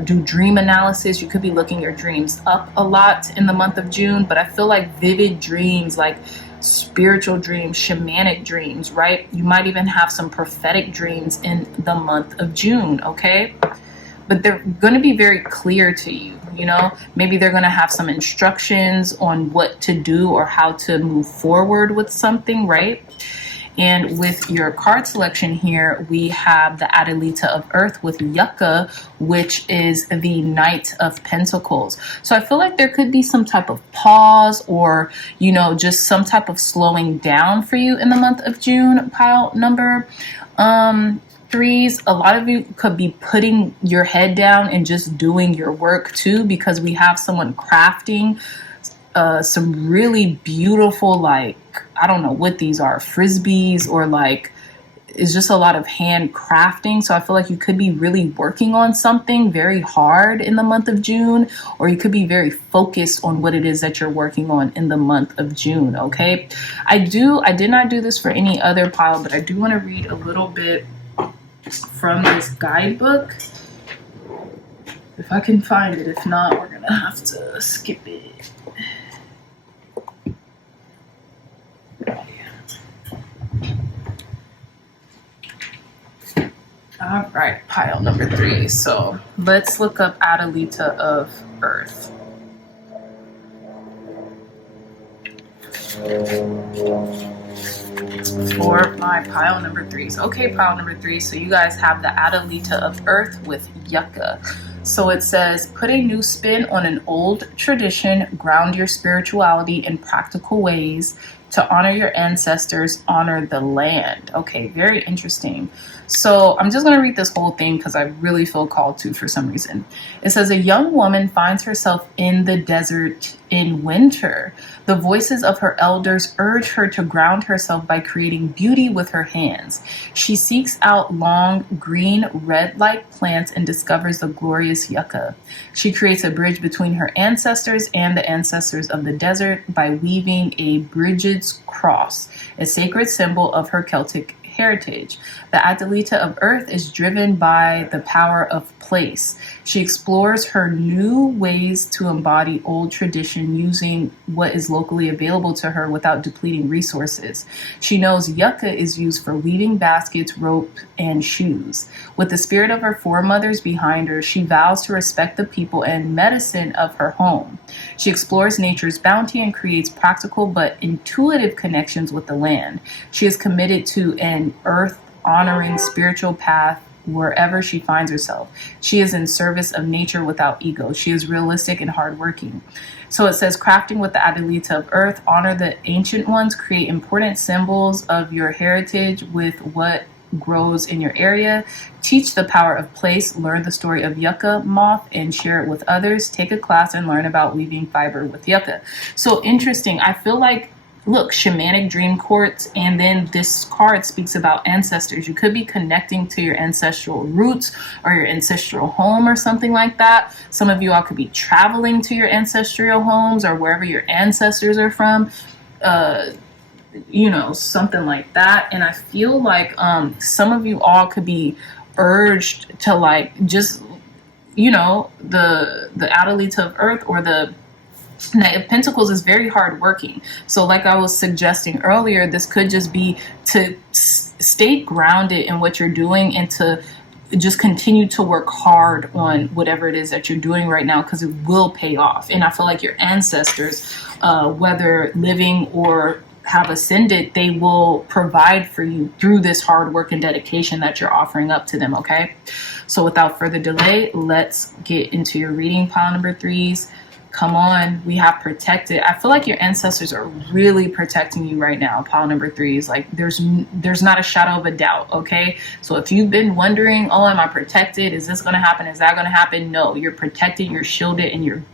do dream analysis. You could be looking your dreams up a lot in the month of June, but I feel like vivid dreams, like spiritual dreams, shamanic dreams, right? You might even have some prophetic dreams in the month of June, okay? But they're going to be very clear to you, Maybe they're going to have some instructions on what to do or how to move forward with something, right? And with your card selection here, we have the Adelita of Earth with Yucca, which is the Knight of Pentacles. So I feel like there could be some type of pause or, just some type of slowing down for you in the month of June, pile number 3s. A lot of you could be putting your head down and just doing your work too, because we have someone crafting some really beautiful, like, I don't know what these are, frisbees, or like, it's just a lot of hand crafting. So I feel like you could be really working on something very hard in the month of June, or you could be very focused on what it is that you're working on in the month of June. Okay. I did not do this for any other pile, but I do want to read a little bit from this guidebook. If I can find it. If not, we're going to have to skip it. All right, pile number 3. So let's look up Adelita of Earth. For my pile number 3s. Okay, pile number 3. So you guys have the Adelita of Earth with Yucca. So it says, put a new spin on an old tradition, ground your spirituality in practical ways, To honor your ancestors, honor the land. Okay, very interesting. So I'm just going to read this whole thing because I really feel called to for some reason. It says, a young woman finds herself in the desert in winter. The voices of her elders urge her to ground herself by creating beauty with her hands. She seeks out long, green, red-like plants and discovers the glorious yucca. She creates a bridge between her ancestors and the ancestors of the desert by weaving a Bridget's cross, a sacred symbol of her Celtic heritage. The Adelita of Earth is driven by the power of place. She explores her new ways to embody old tradition using what is locally available to her without depleting resources. She knows yucca is used for weaving baskets, rope, and shoes. With the spirit of her foremothers behind her, she vows to respect the people and medicine of her home. She explores nature's bounty and creates practical but intuitive connections with the land. She is committed to an earth-honoring spiritual path wherever she finds herself. She is in service of nature without ego. She is realistic and hardworking. So it says, crafting with the Adelita of Earth, honor the ancient ones, create important symbols of your heritage with what grows in your area, teach the power of place, learn the story of yucca moth and share it with others, take a class and learn about weaving fiber with yucca. So interesting. I feel like, look, shamanic dream courts, and then this card speaks about ancestors. You could be connecting to your ancestral roots or your ancestral home or something like that. Some of you all could be traveling to your ancestral homes or wherever your ancestors are from, something like that. And I feel like some of you all could be urged to the Adelita of Earth or the Knight of Pentacles is very hardworking. So like I was suggesting earlier, this could just be to stay grounded in what you're doing and to just continue to work hard on whatever it is that you're doing right now, because it will pay off. And I feel like your ancestors, whether living or have ascended, they will provide for you through this hard work and dedication that you're offering up to them. Okay. So without further delay, let's get into your reading, pile number threes. Come on, we have protected. I feel like your ancestors are really protecting you right now, pile number threes. Like there's not a shadow of a doubt, okay? So if you've been wondering, oh, am I protected? Is this going to happen? Is that going to happen? No, you're protected, you're shielded, and you're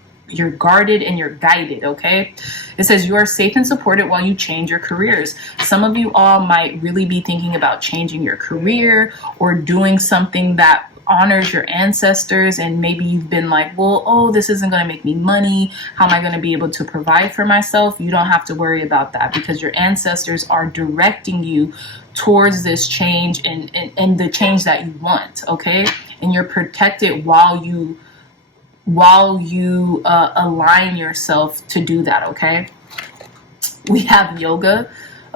guarded and you're guided, okay? It says you are safe and supported while you change your careers. Some of you all might really be thinking about changing your career or doing something that honors your ancestors, and maybe you've been like, well, oh, this isn't going to make me money. How am I going to be able to provide for myself? You don't have to worry about that, because your ancestors are directing you towards this change and the change that you want, okay? And you're protected while you align yourself to do that, okay? We have yoga.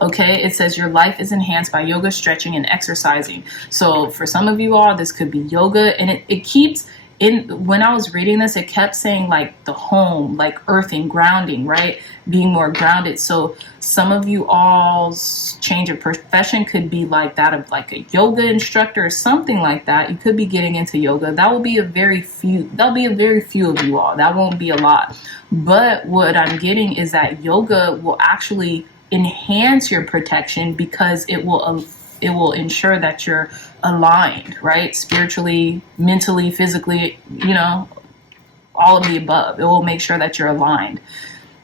Okay, it says your life is enhanced by yoga, stretching, and exercising. So for some of you all, this could be yoga. And it keeps, when I was reading this, it kept saying like the home, like earthing, grounding, right? Being more grounded. So some of you all's change of profession could be like that of like a yoga instructor or something like that. You could be getting into yoga. That'll be a very few of you all. That won't be a lot. But what I'm getting is that yoga will actually enhance your protection, because it will ensure that you're aligned, right? Spiritually, mentally, physically, all of the above. It will make sure that you're aligned.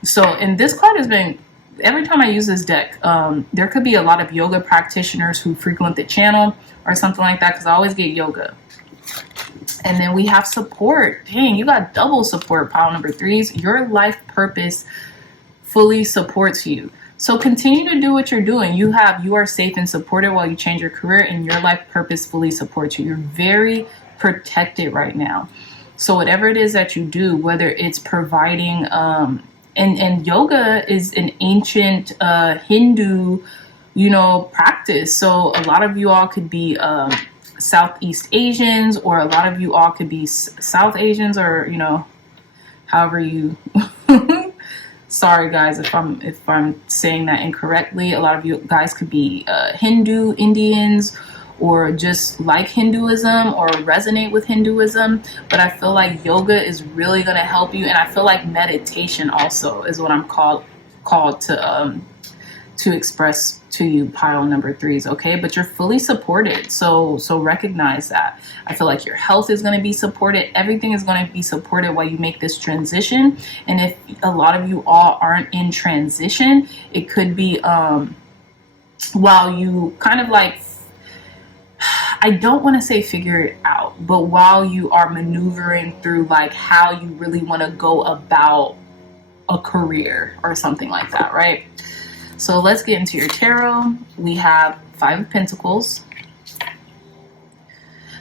So, and this card has been, every time I use this deck, there could be a lot of yoga practitioners who frequent the channel or something like that, because I always get yoga. And then we have support. Dang, you got double support, pile number threes. Your life purpose fully supports you. So continue to do what you're doing. You are safe and supported while you change your career, and your life purpose fully supports you. You're very protected right now. So whatever it is that you do, whether it's providing, and yoga is an ancient Hindu, practice. So a lot of you all could be Southeast Asians, or a lot of you all could be South Asians, or however you. Sorry guys if I'm saying that incorrectly. A lot of you guys could be Hindu, Indians, or just like Hinduism or resonate with Hinduism. But I feel like yoga is really going to help you, and I feel like meditation also is what I'm called to express to you, pile number threes, okay? But you're fully supported. So recognize that. I feel like your health is going to be supported. Everything is going to be supported while you make this transition. And if a lot of you all aren't in transition, it could be while you kind of like, I don't want to say figure it out, but while you are maneuvering through like how you really want to go about a career or something like that, right? So let's get into your tarot. We have Five of Pentacles.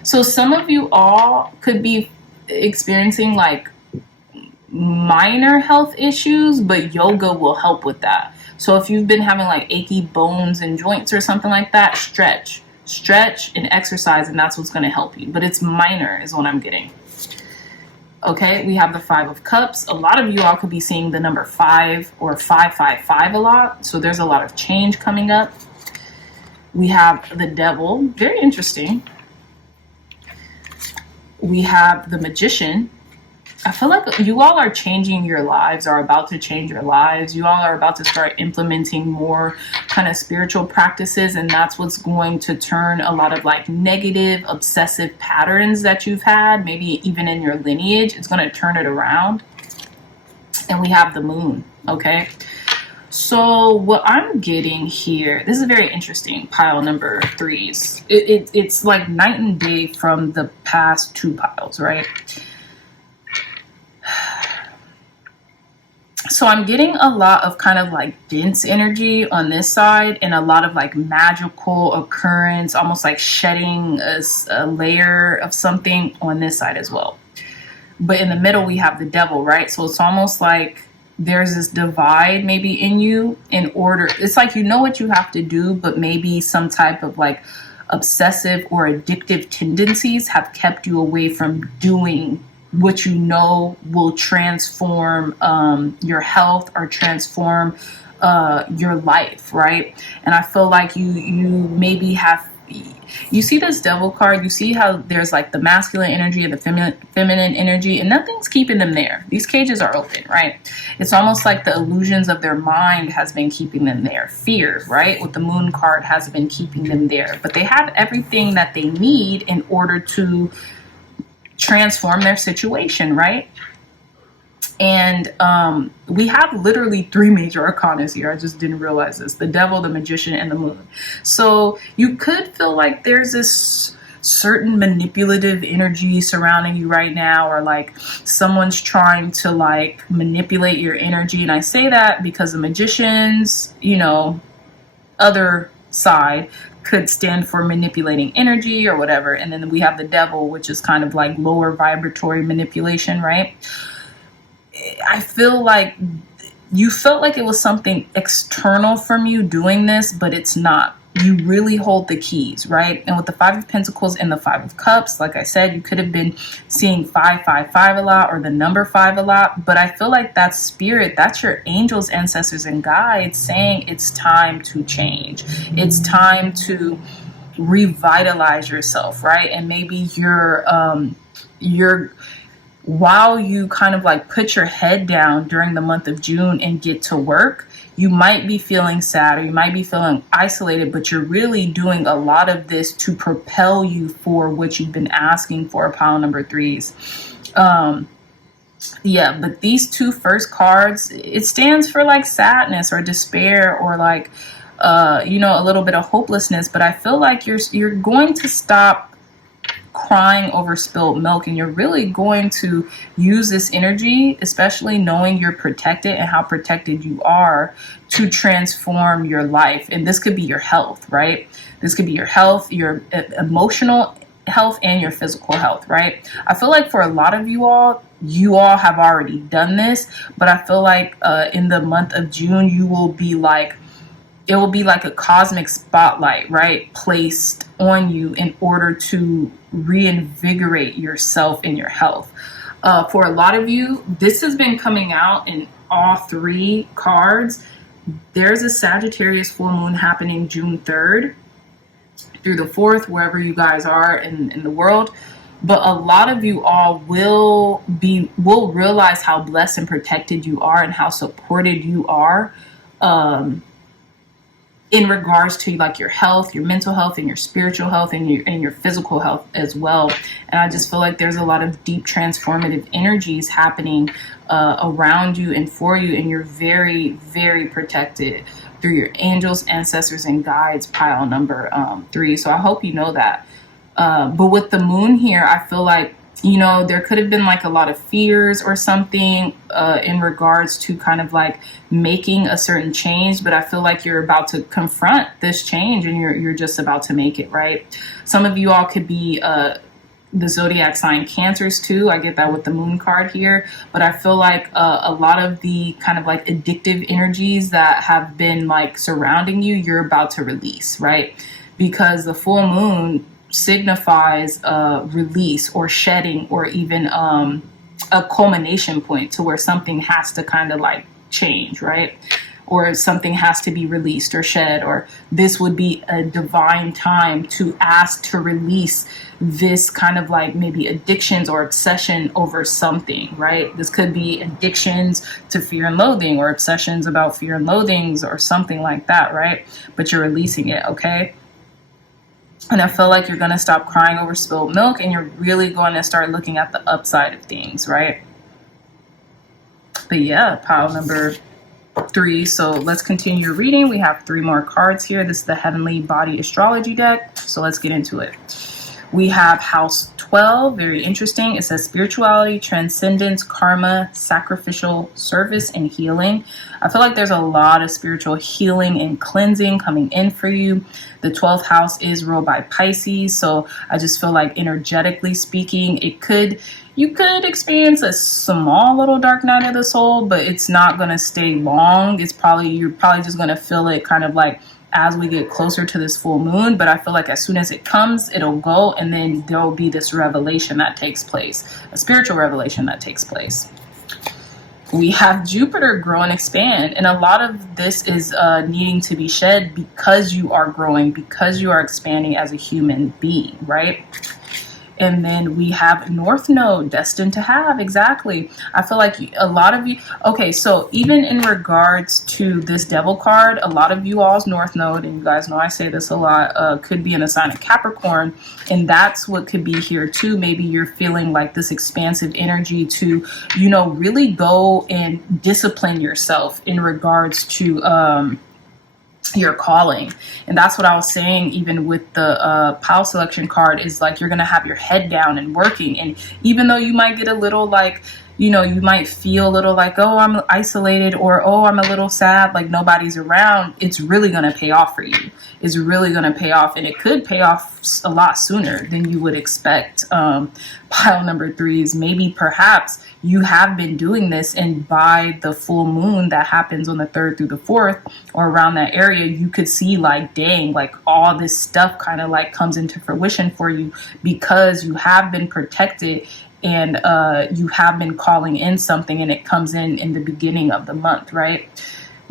So some of you all could be experiencing like minor health issues, but yoga will help with that. So if you've been having like achy bones and joints or something like that, stretch and exercise, and that's what's going to help you. But it's minor is what I'm getting. Okay, we have the Five of Cups. A lot of you all could be seeing the number 5 or 555 a lot. So there's a lot of change coming up. We have the Devil. Very interesting. We have the Magician. I feel like you all are changing your lives, are about to change your lives. You all are about to start implementing more kind of spiritual practices, and that's what's going to turn a lot of like negative, obsessive patterns that you've had, maybe even in your lineage. It's going to turn it around. And we have the Moon, okay? So what I'm getting here, this is very interesting, pile number threes. It's like night and day from the past two piles, right? So I'm getting a lot of kind of like dense energy on this side and a lot of like magical occurrence, almost like shedding a layer of something on this side as well. But in the middle, we have the Devil, right? So it's almost like there's this divide maybe in you in order. It's like you know what you have to do, but maybe some type of like obsessive or addictive tendencies have kept you away from doing what you know will transform your health or transform your life, right? And I feel like you maybe have, you see this Devil card, you see how there's like the masculine energy and the feminine energy, and nothing's keeping them there. These cages are open, right? It's almost like the illusions of their mind has been keeping them there. Fear, right? With the Moon card has been keeping them there. But they have everything that they need in order to transform their situation, right? And we have literally three major arcanas here. I just didn't realize this: the Devil, the Magician, and the Moon. So you could feel like there's this certain manipulative energy surrounding you right now, or like someone's trying to like manipulate your energy. And I say that because the Magician's, you know, other side could stand for manipulating energy or whatever. And then we have the Devil, which is kind of like lower vibratory manipulation, right? I feel like you felt like it was something external from you doing this, but it's not. You really hold the keys, right? And with the Five of Pentacles and the Five of Cups, like I said, you could have been seeing 555 a lot, or the number 5 a lot. But I feel like that's spirit. That's your angels, ancestors, and guides saying it's time to change. It's time to revitalize yourself, right? And maybe you're while you kind of like put your head down during the month of June and get to work, you might be feeling sad or you might be feeling isolated, but you're really doing a lot of this to propel you for what you've been asking for, pile number threes. Yeah, but these two first cards, it stands for like sadness or despair or like, you know, a little bit of hopelessness. But I feel like you're going to stop crying over spilled milk, and you're really going to use this energy, especially knowing you're protected and how protected you are, to transform your life. And this could be your health, right? This could be your health, your emotional health, and your physical health, right? I feel like for a lot of you all have already done this, but I feel like in the month of June, you will be like, it will be like a cosmic spotlight, right, placed on you in order to reinvigorate yourself and your health. For a lot of you, this has been coming out in all three cards. There's a Sagittarius full moon happening June 3rd through the 4th, wherever you guys are in the world. But a lot of you all will realize how blessed and protected you are and how supported you are. in regards to like your health, your mental health, and your spiritual health, and your physical health as well. And I just feel like there's a lot of deep transformative energies happening around you and for you, and you're very, very protected through your angels, ancestors, and guides, pile number 3. So I hope you know that. But with the moon here, I feel like, you know, there could have been like a lot of fears or something in regards to kind of like making a certain change, but I feel like you're about to confront this change, and you're just about to make it, right? Some of you all could be the zodiac sign Cancers too. I get that with the moon card here, but I feel like a lot of the kind of like addictive energies that have been like surrounding you, you're about to release, right? Because the full moon signifies release or shedding, or even a culmination point to where something has to kind of like change, right? Or something has to be released or shed, or this would be a divine time to ask to release this kind of like maybe addictions or obsession over something, right? This could be addictions to fear and loathing, or obsessions about fear and loathings, or something like that, right? But you're releasing it, okay? And I feel like you're going to stop crying over spilled milk, and you're really going to start looking at the upside of things, right? But yeah, pile number 3. So let's continue your reading. We have 3 more cards here. This is the Heavenly Body Astrology deck. So let's get into it. We have House 12, very interesting. It says spirituality, transcendence, karma, sacrificial service, and healing. I feel like there's a lot of spiritual healing and cleansing coming in for you. The 12th house is ruled by Pisces, so I just feel like energetically speaking, you could experience a small little dark night of the soul, but it's not going to stay long. You're probably just going to feel it kind of like as we get closer to this full moon, but I feel like as soon as it comes, it'll go, and then there will be this revelation that takes place, a spiritual revelation that takes place. We have Jupiter grow and expand, and a lot of this is needing to be shed because you are growing, because you are expanding as a human being, right? And then we have North Node, destined to have, exactly. I feel like a lot of you, okay, so even in regards to this Devil card, a lot of you all's North Node, and you guys know I say this a lot, could be in the sign of Capricorn, and that's what could be here too. Maybe you're feeling like this expansive energy to, you know, really go and discipline yourself in regards to, your calling. And that's what I was saying, even with the pile selection card, is like you're gonna have your head down and working, and even though you might get a little like, you know, you might feel a little like, oh, I'm isolated, or oh, I'm a little sad, like nobody's around, it's really going to pay off for you. It's really going to pay off, and it could pay off a lot sooner than you would expect. Pile number 3 is maybe perhaps you have been doing this, and by the full moon that happens on the 3rd through the 4th, or around that area, you could see like, dang, like all this stuff kind of like comes into fruition for you because you have been protected, and you have been calling in something, and it comes in the beginning of the month, right?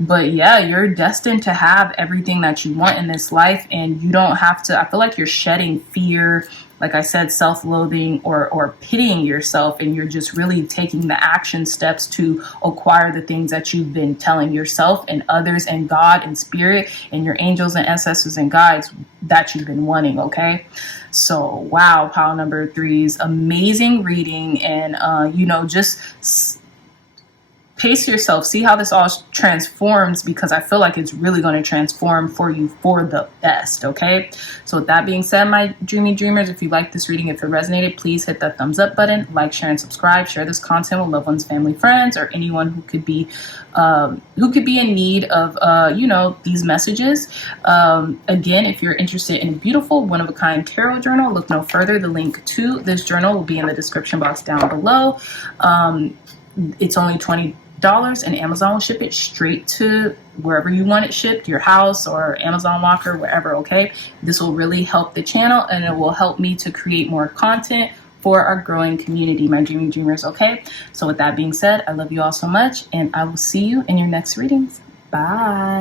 But yeah, you're destined to have everything that you want in this life, and you don't have to, I feel like you're shedding fear, like I said, self-loathing, or pitying yourself, and you're just really taking the action steps to acquire the things that you've been telling yourself and others and God and spirit and your angels and ancestors and guides that you've been wanting, okay? So, wow, pile number 3's amazing reading, and, you know, just pace yourself, see how this all transforms, because I feel like it's really going to transform for you for the best, okay? So with that being said, my dreamy dreamers, if you like this reading, if it resonated, please hit that thumbs up button, like, share, and subscribe. Share this content with loved ones, family, friends, or anyone who could be in need of, you know, these messages. Again, if you're interested in a beautiful one-of-a-kind tarot journal, look no further. The link to this journal will be in the description box down below. It's only $20, and Amazon will ship it straight to wherever you want it shipped, your house or Amazon locker, wherever, okay? This will really help the channel, and it will help me to create more content for our growing community, my dreamy dreamers, okay? So with that being said, I love you all so much, and I will see you in your next readings. Bye.